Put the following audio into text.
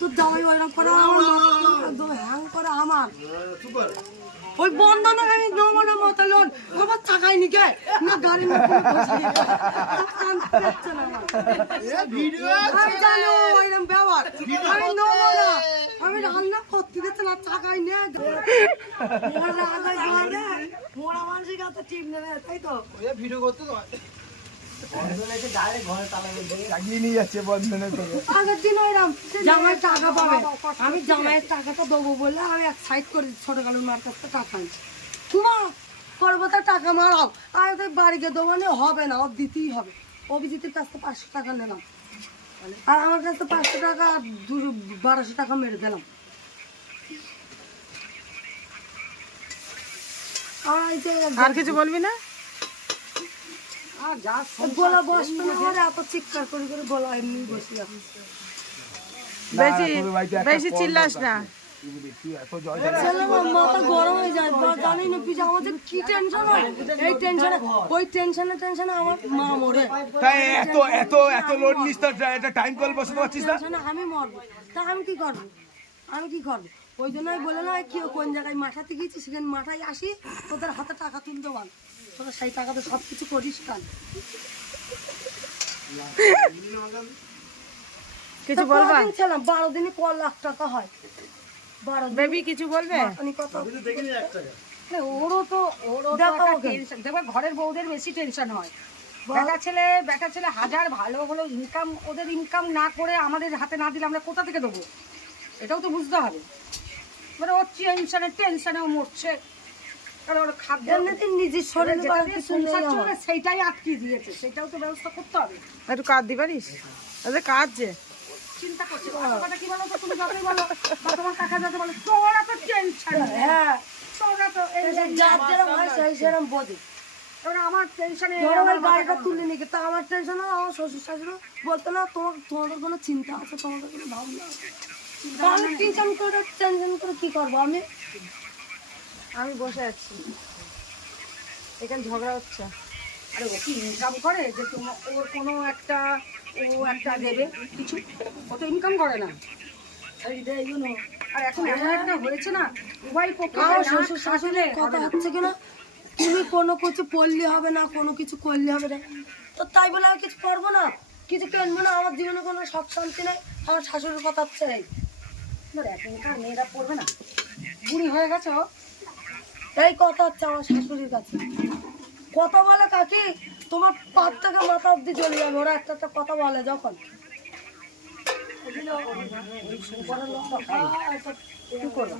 তোর জামাই ওইরকম করে আমার হ্যাং করে আমার। ওই বন্ধনে আমি নমনে মতো লোন আমার। টাকাই নিকে না গাড়ি ওইরকম ব্যবহার। আমি আমি রান্না করতে না টাকাই নে। মোরা মানুষের কাছে টিপ নেবে তাই তো? লাগিয়ে নিয়ে যাচ্ছে বন্ধনে থেকে আগের দিন ওইরাম জামাই টাকা পাবে। আমি জামাইয়ের টাকাটা দেবো বলে আমি এক সাইড করে ছোট কালুর মার কাছ টাকা আনছি। করব টাকা মারাও। আর ওদের বাড়িতে দেবো না হবে না ওর দিতেই হবে। অভিজিতের কাছ থেকে পাঁচশো টাকা নিলাম। আর আমার কাছে পাঁচশো টাকা আর দুশো বারোশো টাকা মেরে দিলাম। আর এই যে আর কিছু বলবি না? বলা বসবে না আর এত চিৎকার করে করে বলা এমনি বসে বেশি তোদের বাড়িতে একটা বেশি চিল্লাস না। তুই এত জল ছেলে আমার মাথা গরম হয়ে যায়। বা জানি না পিজা আমাদের কি টেনশন হয়? এই টেনশনে ওই টেনশনে টেনশনে আমার মা মরে। তাই এত এত এত লোড নিস তো টাইম কল বসাতে পারছিস না? আমি মরবো। তা আমি কি করব? আমি কি করব? ওই জন্য বলে না কি কোন জায়গায় মাঠাতে গিয়েছি? সেখানে মাঠায় আসি তোদের হাতে টাকা তুলতে বল। তোরা সেই টাকাতে সব কিছু করিস কাল কিছু বলবা? ছিলাম? বারো দিনে ক লাখ টাকা হয়। বারো বেবি কিছু বলবে? কত ওরও তো ওরও দেখো ঘরের বউদের বেশি টেনশন হয়। বেটা ছেলে বেটা ছেলে হাজার ভালো হলো ইনকাম ওদের ইনকাম না করে আমাদের হাতে না দিলে আমরা কোথা থেকে দেবো? এটাও তো বুঝতে হবে। মানে ওর টেনশনে টেনশনেও মরছে। কারণ ওর খাদ্য নিজের শরীরে যেটা আর দিয়ে সংসার চলে সেইটাই আটকে দিয়েছে। সেটাও তো ব্যবস্থা করতে হবে। একটু দি পারিস? আচ্ছা কাজ যে চিন্তা করছে কথা কি বলো তো? তুমি যতই বলো বা তোমার কাকা যত বলো তোরা তো টেনশন হ্যাঁ। তোরা তো যার যেরকম হয় সেই সেরকম বোঝে আমার টেনশনে গাড়িটা তুলে নিকে তা আমার টেনশন আমার শ্বশুর শাশুড়ি বলতো না তোমার তোমাদের কোনো চিন্তা আছে? তোমাদের কোনো ভাবনা আমি টেনশন করে টেনশন করে কি করব আমি? আমি বসে আছি। এখানে ঝগড়া হচ্ছে। আরে ও কি ইনকাম করে? যে তোমার ওর কোনো একটা ও একটা দেবে কিছু ও তো ইনকাম করে না। এই যে এইগুলো আর এখন এমন একটা হয়েছে না উভয় পক্ষে আমার না শ্বশুর শাশুড়ির কথা হচ্ছে কিনা তুমি কোনো কিছু পড়লে হবে না কোনো কিছু করলে হবে না। তো তাই বলে আমি কিছু করব না? কিছু কিনবো না আমার জীবনে কোনো সব শান্তি নেই আমার শাশুড়ির কথা হচ্ছে। এই না, এখনকার মেয়েরা পড়বে না। বুড়ি হয়ে গেছে ও। এই কথা হচ্ছে আমার শাশুড়ির কাছে। কথা বলে কাকি তোমার পাত থেকে মাথা অব্দি চলে যাবে। ওরা একটা একটা কথা বলে যখন। কি করব